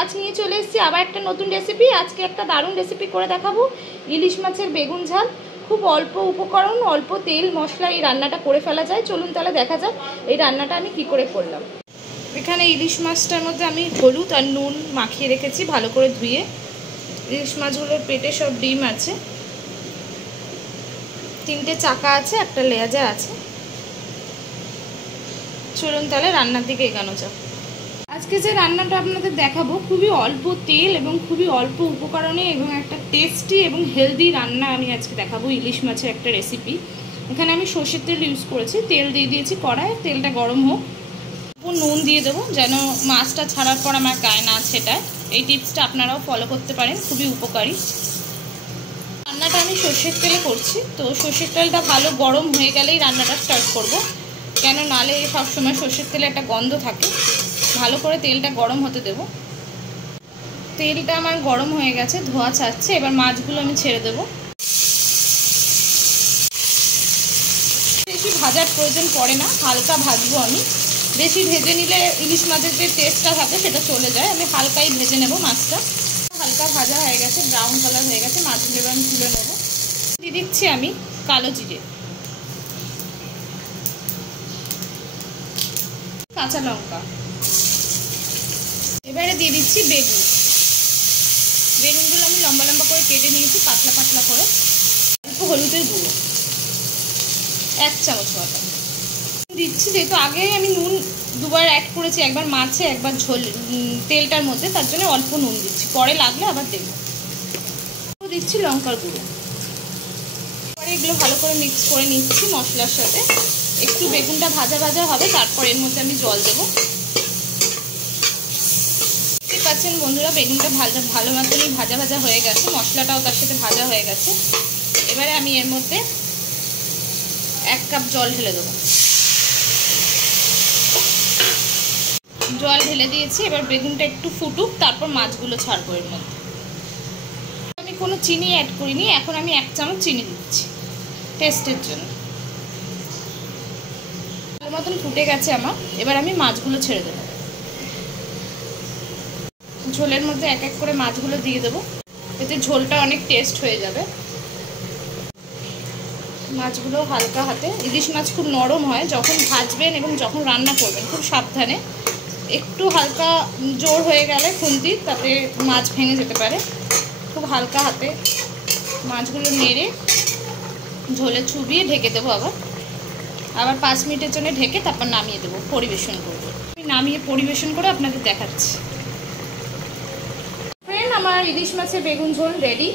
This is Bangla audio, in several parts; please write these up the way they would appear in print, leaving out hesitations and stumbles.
আজ নিয়ে চলে এসেছি আবার একটা নতুন রেসিপি। আজকে একটা দারুণ রেসিপি করে দেখাবো, ইলিশ মাছের বেগুন ঝাল। খুব অল্প উপকরণ, অল্প তেল মশলা এই রান্নাটা করে ফেলা যায়। চলুন তাহলে দেখা যাক এই রান্নাটা আমি কি করে করলাম। এখানে ইলিশ মাছটার মধ্যে আমি হলুদ আর নুন মাখিয়ে রেখেছি ভালো করে ধুয়ে। ইলিশ মাছগুলোর পেটে সব ডিম আছে, 3টে চাকা আছে, একটা লেজা আছে। চলুন তাহলে রান্নার দিকে এগোনো যাক। আজকে যে রান্নাটা আপনাদের দেখাবো খুবই অল্প তেল এবং খুবই অল্প উপকরণে এবং একটা টেস্টি এবং হেলদি রান্না আমি আজকে দেখাবো, ইলিশ মাছের একটা রেসিপি। এখানে আমি সর্ষের তেল ইউজ করেছি, তেল দিয়ে দিয়েছি কড়ায়, তেলটা গরম হোক। নুন দিয়ে দেবো যেন মাছটা ছাড়ার পর আমার গায়ে না ছেটায়। এই টিপসটা আপনারাও ফলো করতে পারেন, খুবই উপকারী। রান্নাটা আমি সর্ষের তেলে করছি, তো সর্ষের তেলটা ভালো গরম হয়ে গেলেই রান্নাটা স্টার্ট করব, কেন নালে সবসময় সর্ষের তেলে একটা গন্ধ থাকে। ভালো করে তেলটা গরম হতে দেব। তেলটা আমার গরম হয়ে গেছে, ধোয়া ছাড়ছে। এবার মাছগুলো আমি ছেড়ে দেব। বেশি ভাজার প্রয়োজন পড়ে না, হালকা ভাজবো আমি। বেশি ভেজে নিলে ইলিশ মাছের যে টেস্টটা থাকে সেটা চলে যায়। আমি হালকাই ভেজে নেব মাছটা। হালকা ভাজা হয়ে গেছে, ব্রাউন কালার হয়ে গেছে। মাছগুলো আমি তুলে নেব। দিয়ে দিচ্ছি আমি কালো জিরে, কাঁচা লঙ্কা। এবারে দিয়ে দিচ্ছি বেগুন। বেগুনগুলো আমি লম্বা লম্বা করে কেটে নিয়েছি, পাতলা পাতলা করে। অল্প হলুদের গুঁড়ো 1 চামচ মতো দিচ্ছি, যেহেতু আগে আমি নুন দুবার অ্যাড করেছি, একবার মাছে একবার ঝোল তেলটার মধ্যে, তার জন্য অল্প নুন দিচ্ছি, পরে লাগলে আবার দেবো। দিচ্ছি লঙ্কার গুঁড়ো। পরে এগুলো ভালো করে মিক্স করে নিচ্ছি মশলার সাথে। একটু বেগুনটা ভাজা ভাজা হবে, তারপর এর মধ্যে আমি জল দেবো। দেখতে পাচ্ছেন বন্ধুরা, বেগুনটা ভালো মতনই ভাজা ভাজা হয়ে গেছে, মশলাটাও তার সাথে ভাজা হয়ে গেছে। এবারে আমি এর মধ্যে 1 কাপ জল ঢেলে দেবো। জল ঢেলে দিয়েছি, এবার বেগুনটা একটু ফুটুক, তারপর মাছগুলো ছাড়বো এর মধ্যে। আমি কোনো চিনি অ্যাড করিনি, এখন আমি 1 চামচ চিনি দিচ্ছি টেস্টের জন্য। ভালো মতন ফুটে গেছে আমার। এবার আমি মাছগুলো ছেড়ে দেবো। ঝোলের মধ্যে এক এক করে মাছগুলো দিয়ে দেবো, এতে ঝোলটা অনেক টেস্ট হয়ে যাবে। মাছগুলো হালকা হাতে, ইলিশ মাছ খুব নরম হয়, যখন ভাজবেন এবং যখন রান্না করবেন খুব সাবধানে। একটু হালকা জোর হয়ে গেলে খুন্তি, তাতে মাছ ভেঙে যেতে পারে। খুব হালকা হাতে মাছগুলো নেড়ে ঝোলে চুবিয়ে ঢেকে দেবো। আবার 5 মিনিটের জন্য ঢেকে তারপর নামিয়ে দেবো, পরিবেশন করবো। আমি নামিয়ে পরিবেশন করে আপনাদের দেখাচ্ছি। ফ্রেন্ড, আমার ইলিশ মাছের বেগুন ঝোল রেডি।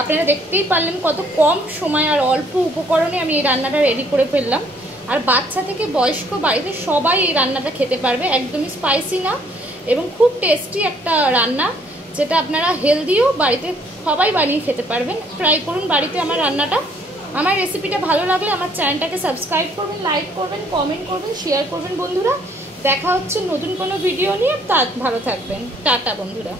আপনারা দেখতেই পারলেন কত কম সময় আর অল্প উপকরণে আমি এই রান্নাটা রেডি করে ফেললাম। আর বাচ্চা থেকে বয়স্ক বাড়িতে সবাই এই রান্নাটা খেতে পারবে। একদমই স্পাইসি না এবং খুব টেস্টি একটা রান্না, যেটা আপনারা হেলদিও বাড়িতে সবাই বানিয়ে খেতে পারবেন। ট্রাই করুন বাড়িতে আমার রান্নাটা। আমার রেসিপিটা ভালো লাগলে আমার চ্যানেলটাকে সাবস্ক্রাইব করবেন, লাইক করবেন, কমেন্ট করবেন, শেয়ার করবেন বন্ধুরা। দেখা হচ্ছে নতুন কোনো ভিডিও নিয়ে। তা ভালো থাকবেন, টাটা বন্ধুরা।